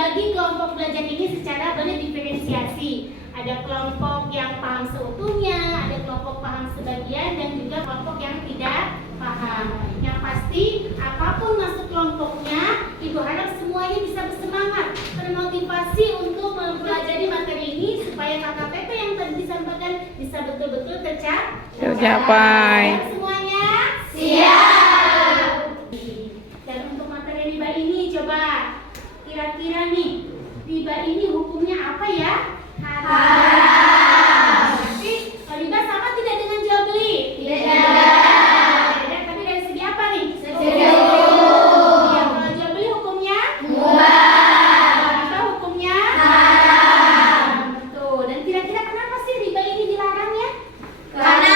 membagi kelompok belajar ini secara berdiferensiasi. Ada kelompok yang paham seutuhnya, ada kelompok paham sebagian, dan juga kelompok yang tidak paham. Yang pasti, apapun masuk kelompoknya, Ibu harap semuanya bisa bersemangat, termotivasi untuk mempelajari materi ini supaya KKPP yang tadi disampaikan bisa betul-betul tercapai. Semuanya siap. Dan untuk materi riba ini, coba kira-kira nih, riba ini hukumnya apa ya? Haram. Berarti riba sama tidak dengan jual beli? Tidak. Tapi dari segi apa nih? Ya, kalau jual beli hukumnya mubah. Riba hukumnya haram. Betul. Dan kira-kira kenapa sih riba ini dilarang ya? Karena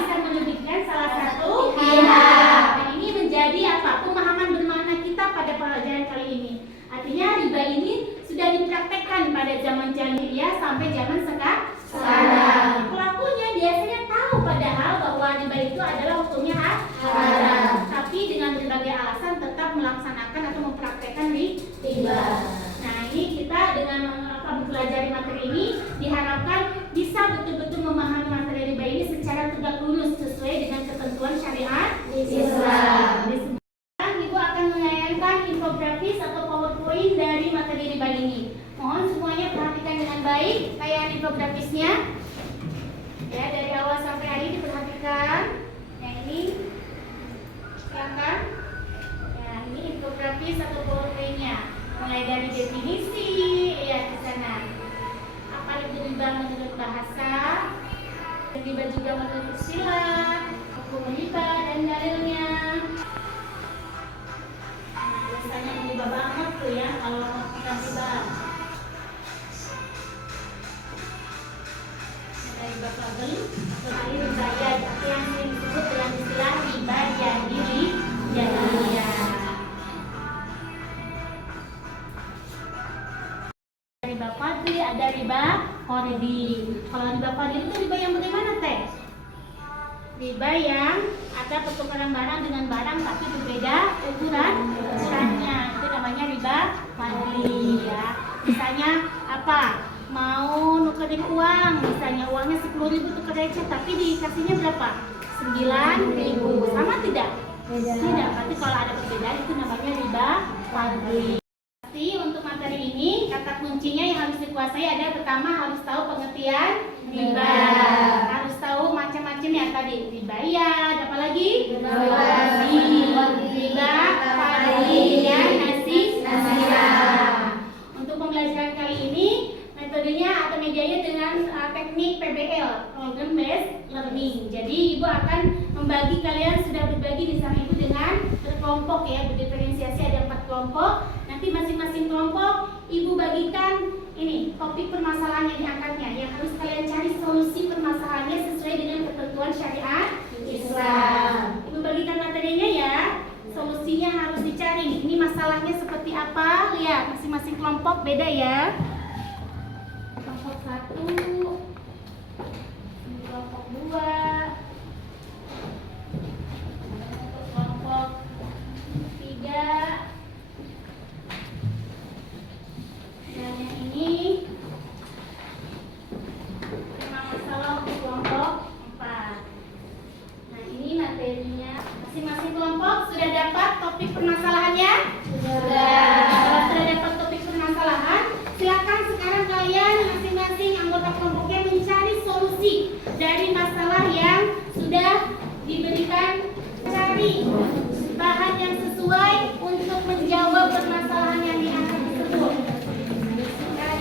bisa melebihkan salah satu pihak. Dan ini menjadi apa? Pemahaman bermakna kita pada pelajaran kali ini. Artinya riba ini sudah dipraktekkan pada zaman jahiliyah sampai zaman sekarang. Pelakunya biasanya tahu padahal bahwa riba itu adalah hukumnya haram, tapi dengan berbagai alasan tetap melaksanakan atau mempraktekkan riba. Nah, ini kita dengan mempelajari materi ini diharapkan bisa betul-betul memahami materi riba ini secara tegak lurus sesuai dengan ketentuan syariat Islam. Ibu akan menayangkan infografis atau PowerPoint dari materi riba ini. Mohon semuanya perhatikan dengan baik tayangan infografisnya. Ya, dari awal sampai akhir diperhatikan. Yang ini, silakan. Ya, ini infografis atau PowerPoint-nya. Mulai dari definisi, ya di sana. Apa itu riba menurut bahasa? Riba juga menurut istilah, hukum riba dan dalilnya. Biasanya riba banget tuh ya kalau melakukan riba. Ada riba fadl atau riba jad, yang disebut dengan istilah riba jahiliyah. Riba fadli, ada riba qardi. Kalau riba fadli itu riba yang bagaimana teh? Riba yang ada pertukaran barang dengan barang tapi berbeda ukurannya, itu namanya riba fadli ya. Misalnya apa? Mau nukerin uang, misalnya uangnya 10.000 tuker receh tapi dikasihnya berapa? 9.000. Sama tidak? Tidak. Berarti kalau ada perbedaan itu namanya riba fadli. Untuk materi ini kata kuncinya yang harus dikuasai ada pertama harus tahu pengertian riba, harus tahu macam-macam ya tadi ribayat, apa lagi riba fadli dan nasiah. Untuk pembelajaran kali ini metodenya atau medianya dengan teknik PBL, Program Based Learning. Jadi ibu akan membagi, kalian sudah berbagi di sana ibu dengan berkelompok ya, berdiferensiasi ada 4 kelompok. Nanti masing-masing kelompok ibu bagikan ini topik permasalahan yang diangkatnya, yang harus kalian cari solusi permasalahannya sesuai dengan ketentuan syariat Islam. Ibu bagikan materinya ya, solusinya harus dicari. Ini masalahnya seperti apa? Lihat masing-masing kelompok beda ya. Kelompok 1, kelompok 2, kelompok 3. Dan yang ini tema masalah untuk kelompok 4. Nah, ini materinya. Masing-masing kelompok sudah dapat topik permasalahannya? Sudah. Kalau sudah dapat topik permasalahan, silakan sekarang kalian masing-masing anggota kelompoknya mencari solusi dari masalah yang sudah diberikan. Cari bahan yang sesuai untuk menjawab permasalahan yang diangkat tersebut.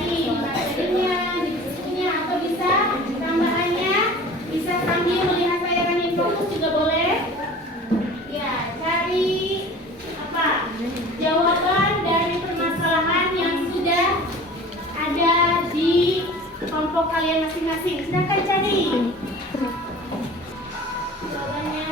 Materinya, diskusinya, atau bisa tambahannya bisa sambil melihat tayangan infokus juga boleh. Ya, cari apa? Jawaban dari permasalahan yang sudah ada di kelompok kalian masing-masing. Silakan cari jawabannya.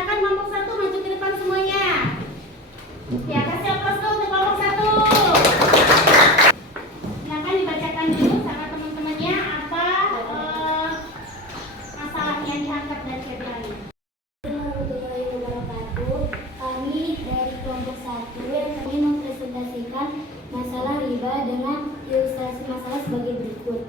silakan kelompok 1 maju ke depan semuanya. Ya, kasih aplaus dulu untuk kelompok 1. Silakan dibacakan dulu sama teman-temannya apa masalah yang diangkat dari Februari. Warahmatullahi wabarakatuh. Kami dari kelompok 1 yang ingin mempresentasikan masalah riba dengan ilustrasi masalah sebagai berikut.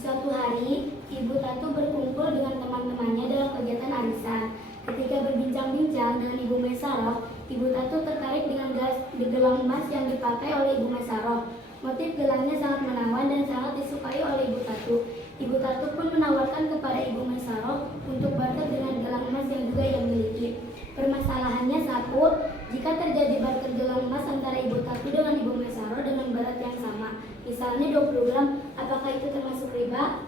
Suatu hari, Ibu Tatu berkumpul dengan teman-temannya dalam kegiatan arisan. Ketika berbincang-bincang dengan Ibu Maisaroh, Ibu Tatu tertarik dengan gelang emas yang dipakai oleh Ibu Maisaroh. Motif gelangnya sangat menawan dan sangat disukai oleh Ibu Tatu. Ibu Tatu pun menawarkan kepada Ibu Maisaroh untuk barter dengan gelang emas yang juga ia miliki. Permasalahannya satu, jika terjadi barter gelang emas antara Ibu Tatu dengan Ibu Maisaroh dengan berat yang sama, misalnya 20 gram, apakah itu termasuk riba?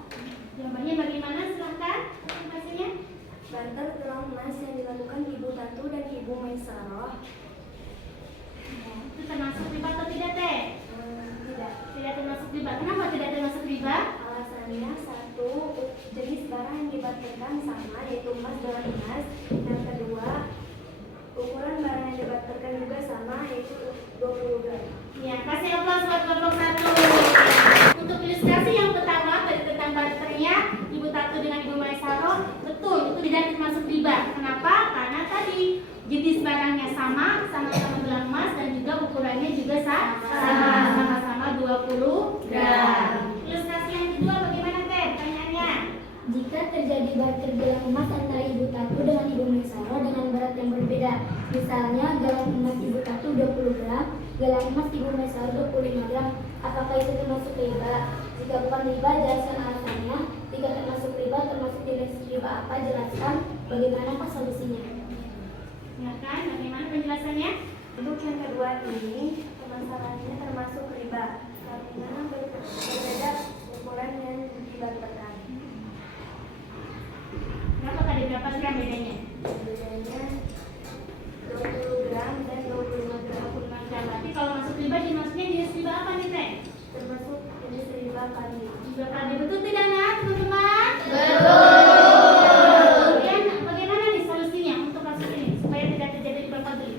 Jawabannya bagaimana? Silahkan presentasinya. Barter gelang emas yang dilakukan Ibu Tatu dan Ibu Maisaroh Itu termasuk riba atau tidak, Teh? tidak. Tidak termasuk riba. Kenapa tidak termasuk riba? Alasannya satu, jenis barang yang dibarterkan sama, yaitu emas dengan emas. Yang kedua, ukuran barang yang dibarterkan juga sama, yaitu 20 gram. Ya, kasih aplaus buat kelompok 1. Untuk ilustrasi yang pertama tadi tentang barternya Ibu Tatu dengan Ibu Maisaroh, betul, itu tidak termasuk riba. Kenapa? Karena tadi jenis barangnya sama, sama-sama gelang emas dan juga ukurannya juga sama-sama 20 gram. Ilustrasi yang kedua bagaimana, Teh? Pertanyaannya. Jika terjadi barter gelang emas antara Ibu Tatu dengan Ibu Maisaroh dengan berat yang berbeda, misalnya gelang emas Ibu Tatu 20 gram, gelang emas Ibu Maisaroh 25 gram, apakah itu termasuk riba? Jika bukan riba, jelaskan alasannya. Jika termasuk riba, termasuk jenis riba apa? Jelaskan bagaimanakah solusinya. Ya kan, bagaimana penjelasannya? Untuk yang kedua ini, permasalahannya termasuk riba karena berbeda ukuran yang dibarterkan. Berapa tadi? Berapa gram bedanya? Bedanya 20 gram dan 25 gram. 25 gram. Berarti kalau masuk riba, maksudnya jenis riba apa nih, Teh? Termasuk jenis riba kali. Riba kali. Betul tidak, Nat, teman-teman? Kemudian bagaimana nih solusinya untuk kasus ini supaya tidak terjadi riba kali?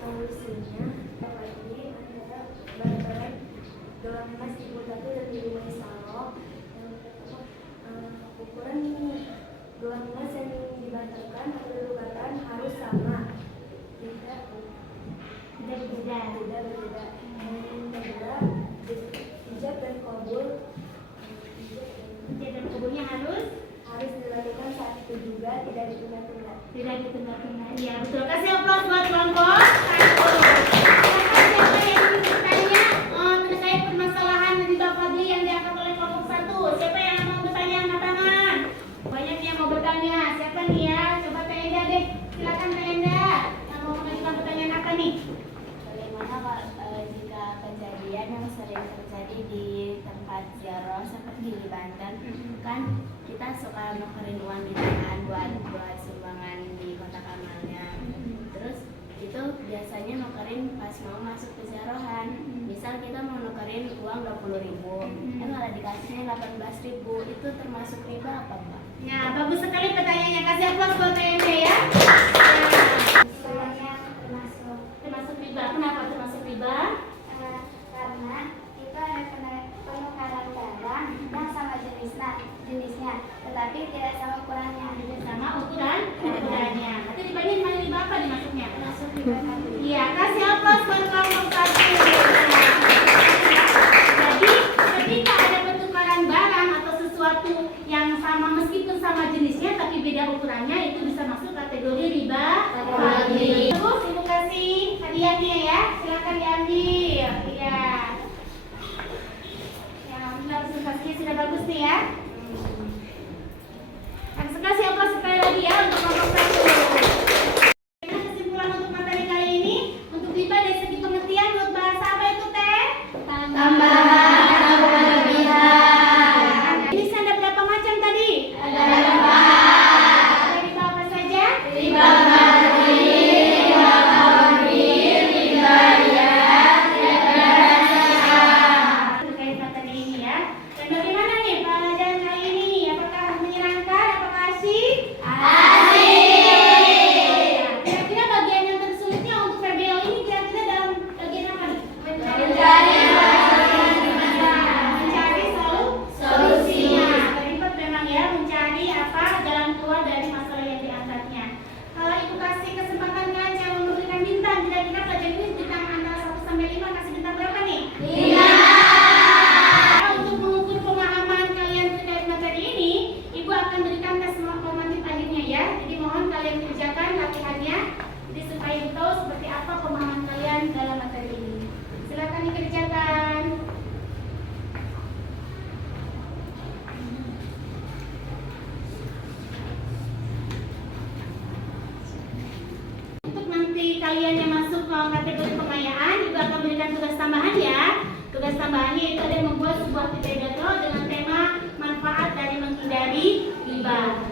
Solusinya apa ini antara barteran gelang emas Ibu Tatu dan Ibu Maisaroh. Yang pertama, ukuran gelang emas yang dibarterkan atau ditukarkan harus sama, tidak berbeda. Yang kedua, ijab dan qabul. Ijab dan kabulnya harus dilakukan saat itu juga, tidak ditunda-tunda. tidak ditunda-tunda. Iya, betul. Kasih aplaus buat kelompok 1. Silakan siapa yang ingin bertanya terkait permasalahan riba fadli yang diangkat oleh kelompok 1. Siapa yang mau bertanya, angkat tangan. Banyak yang mau bertanya. Siapa nih ya? Coba Teh Enda deh. Silakan Teh Enda. Yang mau mengajukan pertanyaan apa nih? Bagaimana jika kejadian yang sering terjadi di tempat ziarah seperti di Banten, kan kita suka nukerin uang di tangan buat sumbangan di kotak amalnya. Terus itu biasanya nukerin pas mau masuk ke ziarahan. Misal kita mau nukerin uang 20.000, malah dikasihnya 18.000, itu termasuk riba apa, Pak? Ya, bagus sekali pertanyaannya. Kasih aplaus buat Teh Enda ya. Semuanya Termasuk riba. Kenapa termasuk riba? karena itu ada penukaran barang yang sama jenisnya, tetapi tidak sama ukurannya. Sama ukurannya. Berarti riba ini mana riba apa dimasuknya? Termasuk riba kali. Iya, kasih aplaus buat kelompok 1. Jadi, ketika ada pertukaran barang atau sesuatu yang sama meskipun sama jenisnya tapi beda ukurannya, itu bisa masuk kategori riba fadli. Terus Ibu kasih hadiahnya ya. Silakan diambil. Iya. Ya, alhamdulillah presentasinya sudah bagus nih ya. Kasih aplaus sekali lagi ya untuk kelompok 1. Kesimpulan untuk materi kali ini, untuk riba dari segi pengertian menurut bahasa apa itu, Teh? Tambahan atau kelebihan. Jenisnya ada berapa macam tadi? Ada 5. Ada riba apa saja? Riba fadli, riba fadli, riba ya, riba nasiah. Terkait materi ini ya. Dan bagaimana nih pelajaran seperti kalian yang masuk ke kategori pengayaan juga akan memberikan tugas tambahan ya. Tugas tambahannya itu ada membuat sebuah pidato dengan tema manfaat dari menghindari riba.